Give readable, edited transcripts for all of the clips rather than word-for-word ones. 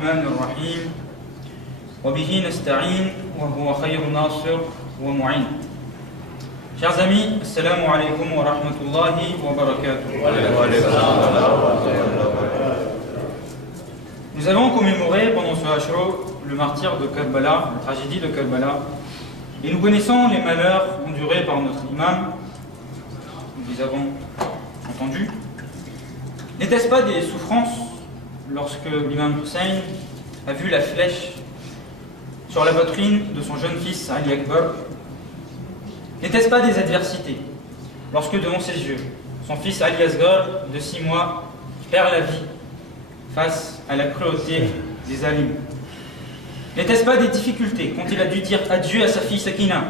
الرحمن الرحيم وبه نستعين وهو خير ناصر ومعين. Chers amis, assalamu alaikum wa rahmatullahi wa barakatuh. Nous avons commémoré pendant ce Ashura le martyre de Karbala, la tragédie de Karbala, et nous connaissons les malheurs endurés par notre imam. Nous les avons entendus. N'était-ce pas des souffrances lorsque l'imam Hussein a vu la flèche sur la poitrine de son jeune fils Ali Akbar? N'était-ce pas des adversités lorsque devant ses yeux, son fils Ali Asghar de 6 mois perd la vie face à la cruauté des alims? N'était-ce pas des difficultés quand il a dû dire adieu à sa fille Sakina,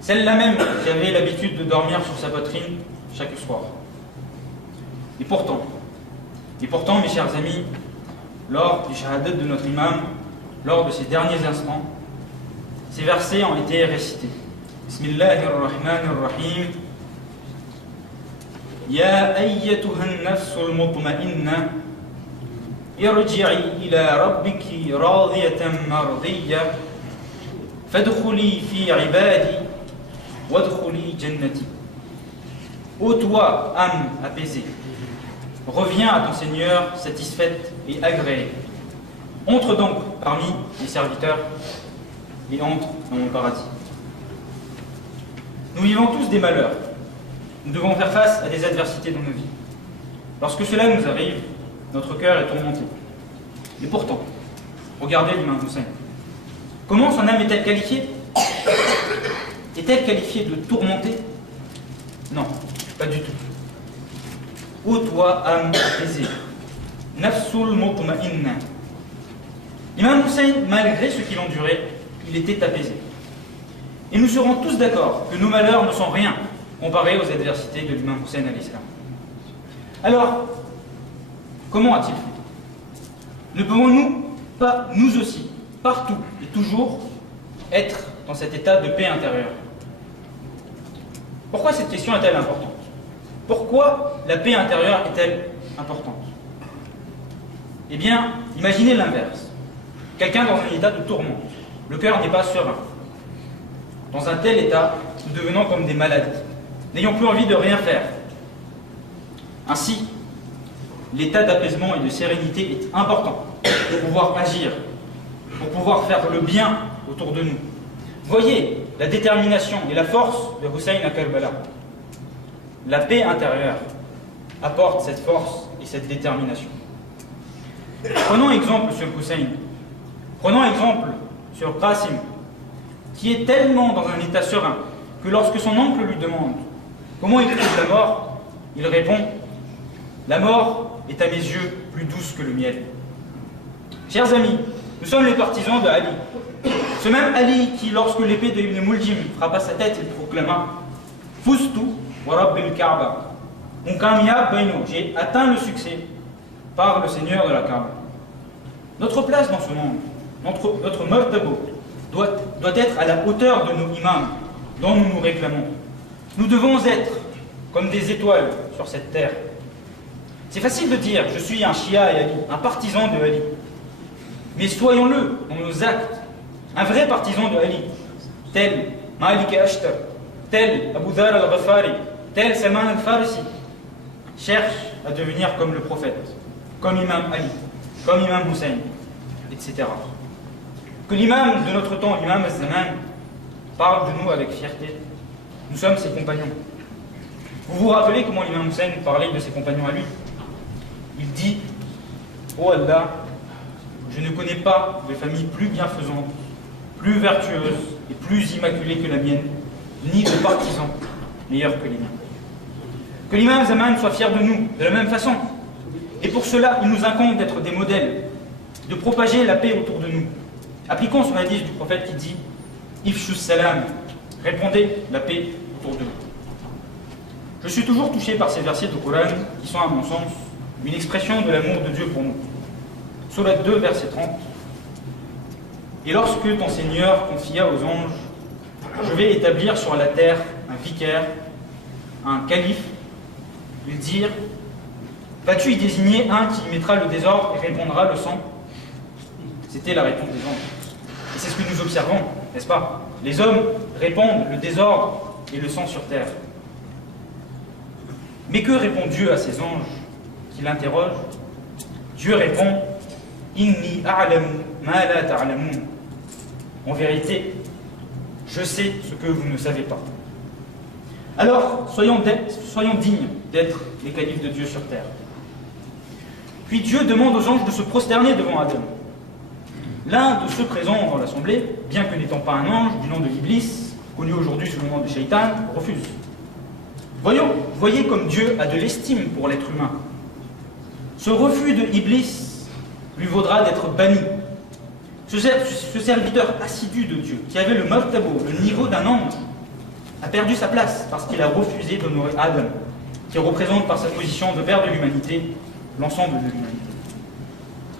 celle-là même qui avait l'habitude de dormir sur sa poitrine chaque soir? Et pourtant, mes chers amis, lors du shahadat de notre imam, lors de ces derniers instants, ces versets ont été récités. Bismillahirrahmanirrahim. Ya ayyatuhan nafsul mutma'inna irji'i ila rabbiki radiyatan mardiyya fadkhuli fi ibadi wadkhuli jannati. Ô toi, âme apaisée, reviens à ton Seigneur satisfaite et agréée. Entre donc parmi les serviteurs et entre dans mon paradis. Nous vivons tous des malheurs. Nous devons faire face à des adversités dans nos vies. Lorsque cela nous arrive, notre cœur est tourmenté. Et pourtant, regardez l'imam Hussein. Comment son âme est-elle qualifiée? Est-elle qualifiée de tourmentée? Non, pas du tout. Ô toi, âme apaisée, nafsul mutma'inna. L'imam Hussein, malgré ce qu'il endurait, il était apaisé. Et nous serons tous d'accord que nos malheurs ne sont rien comparés aux adversités de l'imam Hussein à l'islam. Alors, comment a-t-il fait? Ne pouvons-nous pas, nous aussi, partout et toujours, être dans cet état de paix intérieure? Pourquoi cette question est-elle importante? Pourquoi la paix intérieure est-elle importante? Eh bien, imaginez l'inverse. Quelqu'un dans un état de tourmente. Le cœur n'est pas serein. Dans un tel état, nous devenons comme des malades, n'ayant plus envie de rien faire. Ainsi, l'état d'apaisement et de sérénité est important pour pouvoir agir, pour pouvoir faire le bien autour de nous. Voyez la détermination et la force de Hussein à Karbala. La paix intérieure apporte cette force et cette détermination. Prenons exemple sur Hussein. Prenons exemple sur Qasim, qui est tellement dans un état serein que lorsque son oncle lui demande comment il trouve la mort, il répond: la mort est à mes yeux plus douce que le miel. Chers amis, nous sommes les partisans de Ali. Ce même Ali qui, lorsque l'épée de Ibn Muljim frappa sa tête, il proclama: Fustu wa Rabbil Kaaba. Mon kamiyab baino, j'ai atteint le succès par le Seigneur de la Kaaba. Notre place dans ce monde, notre martabo, doit être à la hauteur de nos imams dont nous nous réclamons. Nous devons être comme des étoiles sur cette terre. C'est facile de dire je suis un Shia et Ali, un partisan de Ali. Mais soyons-le dans nos actes, un vrai partisan de Ali, tel Malik Ashtar, tel Abu Dhar al-Ghafari, tel Salman al-Farisi, cherche à devenir comme le prophète, comme Imam Ali, comme Imam Hussein, etc. Que l'imam de notre temps, l'imam al-Zaman, parle de nous avec fierté. Nous sommes ses compagnons. Vous vous rappelez comment l'imam Hussein parlait de ses compagnons à lui? Il dit: oh Allah, je ne connais pas de famille plus bienfaisante, plus vertueuse et plus immaculée que la mienne, ni de partisans meilleurs que les miens. Que l'imam Zaman soit fier de nous, de la même façon. Et pour cela, il nous incombe d'être des modèles, de propager la paix autour de nous. Appliquons ce hadith du prophète qui dit: Ifshu salam, répandez la paix autour de vous. Je suis toujours touché par ces versets du Coran qui sont, à mon sens, une expression de l'amour de Dieu pour nous. Sourate 2, verset 30. Et lorsque ton Seigneur confia aux anges: je vais établir sur la terre un vicaire, un calife, ils dirent: vas-tu y désigner un qui mettra le désordre et répandra le sang? C'était la réponse des anges. Et c'est ce que nous observons, n'est-ce pas? Les hommes répandent le désordre et le sang sur terre. Mais que répond Dieu à ces anges qui l'interrogent? Dieu répond « Inni a'lamu ma la ta'lamun » En vérité, je sais ce que vous ne savez pas. Alors, soyons dignes d'être les califes de Dieu sur terre. Puis Dieu demande aux anges de se prosterner devant Adam. L'un de ceux présents dans l'assemblée, bien que n'étant pas un ange, du nom de Iblis, connu aujourd'hui sous le nom de Shaitan, refuse. Voyez comme Dieu a de l'estime pour l'être humain. Ce refus de Iblis lui vaudra d'être banni. Ce serviteur assidu de Dieu, qui avait le martabo, le niveau d'un ange, a perdu sa place parce qu'il a refusé d'honorer Adam, qui représente par sa position de père de l'humanité l'ensemble de l'humanité.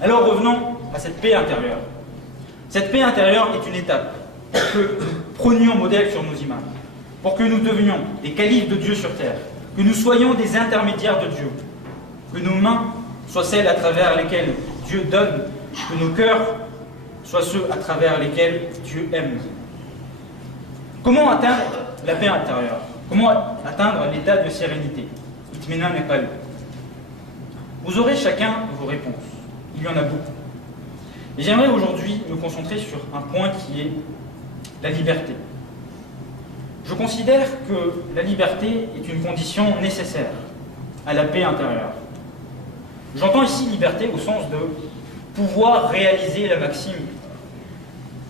Alors revenons à cette paix intérieure. Cette paix intérieure est une étape pour que nous prenions modèle sur nos images, pour que nous devenions des califes de Dieu sur terre, que nous soyons des intermédiaires de Dieu, que nos mains soient celles à travers lesquelles Dieu donne, que nos cœurs soient ceux à travers lesquels Dieu aime. Comment atteindre la paix intérieure? Comment atteindre l'état de sérénité? Itminan et qalb. Vous aurez chacun vos réponses. Il y en a beaucoup. Et j'aimerais aujourd'hui me concentrer sur un point qui est la liberté. Je considère que la liberté est une condition nécessaire à la paix intérieure. J'entends ici liberté au sens de pouvoir réaliser la maxime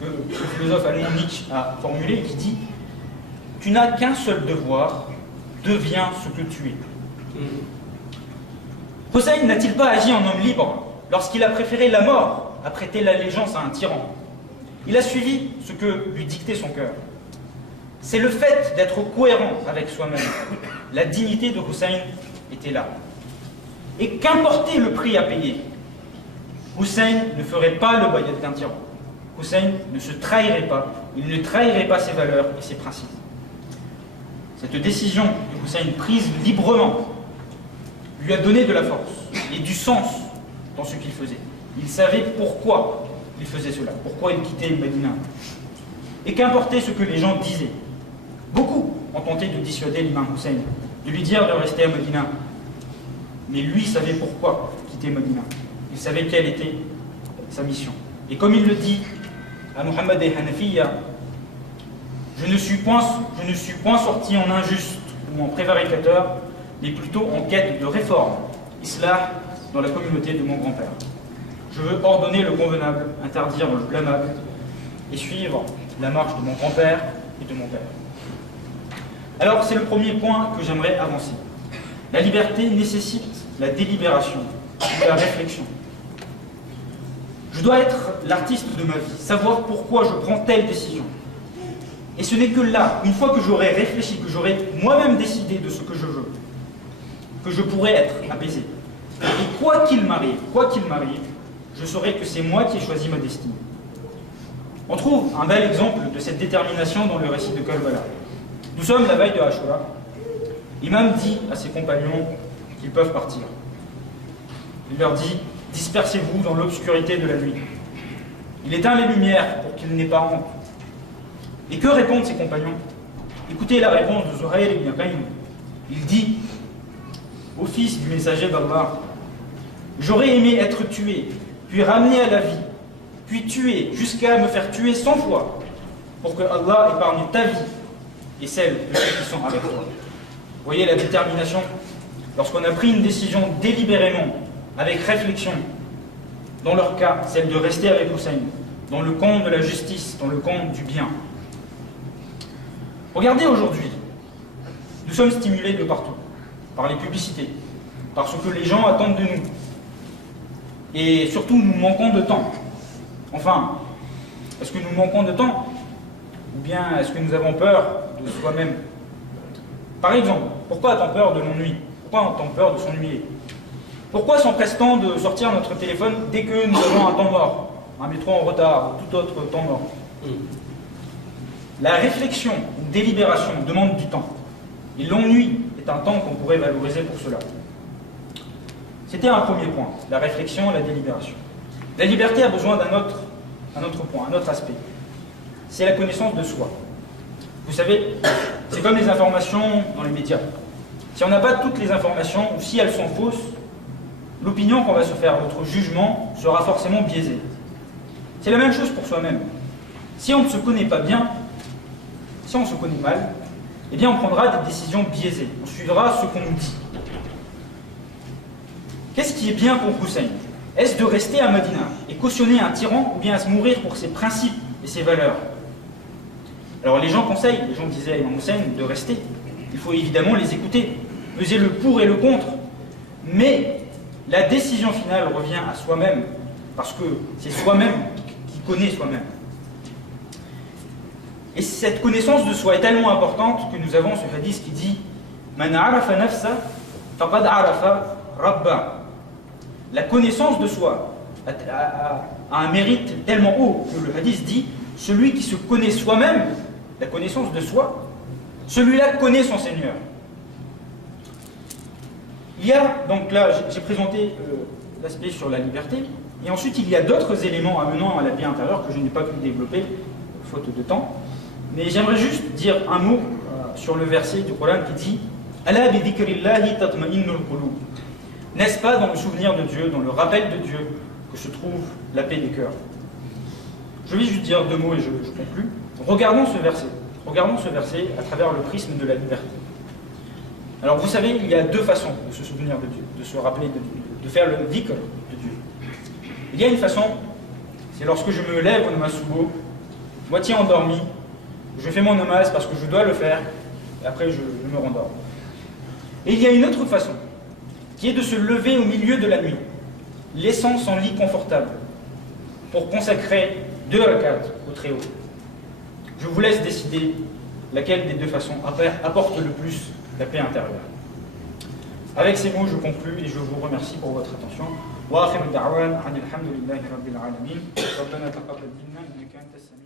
que le philosophe allemand Nietzsche a formulée, qui dit « Tu n'as qu'un seul devoir, deviens ce que tu es ». Hussein n'a-t-il pas agi en homme libre lorsqu'il a préféré la mort à prêter l'allégeance à un tyran? Il a suivi ce que lui dictait son cœur. C'est le fait d'être cohérent avec soi-même. La dignité de Hussein était là. Et qu'importait le prix à payer, Hussein ne ferait pas le bayat d'un tyran. Hussein ne se trahirait pas, il ne trahirait pas ses valeurs et ses principes. Cette décision de Hussein prise librement lui a donné de la force et du sens dans ce qu'il faisait. Il savait pourquoi il faisait cela, pourquoi il quittait Médina. Et qu'importait ce que les gens disaient. Beaucoup ont tenté de dissuader l'imam Hussein, de lui dire de rester à Médina. Mais lui savait pourquoi quitter Médina. Il savait quelle était sa mission. Et comme il le dit à Muhammad et Hanafiya, je ne suis point sorti en injuste ou en prévaricateur, mais plutôt en quête de réforme, islah, dans la communauté de mon grand-père. Je veux ordonner le convenable, interdire le blâmable, et suivre la marche de mon grand-père et de mon père. Alors, c'est le premier point que j'aimerais avancer. La liberté nécessite la délibération, ou la réflexion. Je dois être l'artiste de ma vie, savoir pourquoi je prends telle décision. Et ce n'est que là, une fois que j'aurai réfléchi, que j'aurai moi-même décidé de ce que je veux, que je pourrai être apaisé. Et quoi qu'il m'arrive, je saurai que c'est moi qui ai choisi ma destinée. On trouve un bel exemple de cette détermination dans le récit de Karbala. Nous sommes la veille de Ashura. L'imam dit à ses compagnons qu'ils peuvent partir. Il leur dit « Dispersez-vous dans l'obscurité de la nuit ». Il éteint les lumières pour qu'ils n'aient pas honte. Et que répondent ses compagnons? Écoutez la réponse de Zuhayr ibn Qaym. Il dit au fils du messager d'Allah, « J'aurais aimé être tué, puis ramené à la vie, puis tué jusqu'à me faire tuer 100 fois, pour que Allah épargne ta vie et celle de ceux qui sont avec toi. » Vous voyez la détermination. Lorsqu'on a pris une décision délibérément, avec réflexion, dans leur cas, celle de rester avec Hussein, dans le camp de la justice, dans le camp du bien. Regardez aujourd'hui, nous sommes stimulés de partout, par les publicités, par ce que les gens attendent de nous. Et surtout, nous manquons de temps. Enfin, est-ce que nous manquons de temps? Ou bien est-ce que nous avons peur de soi-même? Par exemple, pourquoi a-t-on peur de l'ennui? Pourquoi a-t-on peur de s'ennuyer? Pourquoi s'empresse-t-on de sortir notre téléphone dès que nous avons un temps mort, un métro en retard, ou tout autre temps mort? La réflexion, une délibération demande du temps. Et l'ennui est un temps qu'on pourrait valoriser pour cela. C'était un premier point, la réflexion, la délibération. La liberté a besoin d'un autre un autre point, un autre aspect. C'est la connaissance de soi. Vous savez, c'est comme les informations dans les médias. Si on n'a pas toutes les informations, ou si elles sont fausses, l'opinion qu'on va se faire, notre jugement, sera forcément biaisé. C'est la même chose pour soi-même. Si on ne se connaît pas bien, si on se connaît mal, eh bien on prendra des décisions biaisées. On suivra ce qu'on nous dit. Qu'est-ce qui est bien pour Hussein? Est-ce de rester à Medina et cautionner un tyran, ou bien à se mourir pour ses principes et ses valeurs? Alors les gens conseillent, les gens disaient à Imam Hussein de rester. Il faut évidemment les écouter, peser le pour et le contre. Mais la décision finale revient à soi-même, parce que c'est soi-même qui connaît soi-même. Et cette connaissance de soi est tellement importante que nous avons ce hadith qui dit « Man arafa nafsa, faqad arafa rabba » La connaissance de soi a un mérite tellement haut que le hadith dit « Celui qui se connaît soi-même, la connaissance de soi, celui-là connaît son Seigneur. » Il y a, donc là, j'ai présenté l'aspect sur la liberté, et ensuite il y a d'autres éléments amenant à la paix intérieure que je n'ai pas pu développer, faute de temps. Mais j'aimerais juste dire un mot sur le verset du Coran qui dit « Ala bi dhikrillahi tatma'innul qulub » N'est-ce pas dans le souvenir de Dieu, dans le rappel de Dieu, que se trouve la paix des cœurs? Je vais juste dire deux mots et je conclus. Regardons ce verset à travers le prisme de la liberté. Alors vous savez, il y a deux façons de se souvenir de Dieu, de se rappeler de Dieu, de faire le dhikr de Dieu. Il y a une façon, c'est lorsque je me lève au namaz subo, moitié endormi, je fais mon namaz parce que je dois le faire, et après je me rendors. Et il y a une autre façon, qui est de se lever au milieu de la nuit, laissant son lit confortable, pour consacrer 2 rakats au Très-Haut. Je vous laisse décider laquelle des deux façons apporte le plus la paix intérieure. Avec ces mots, je conclus et je vous remercie pour votre attention. Wa akhiru da'wan, alhamdulillahi rabbil alamin. Rabbana taqabbal minna innaka antas sami'ul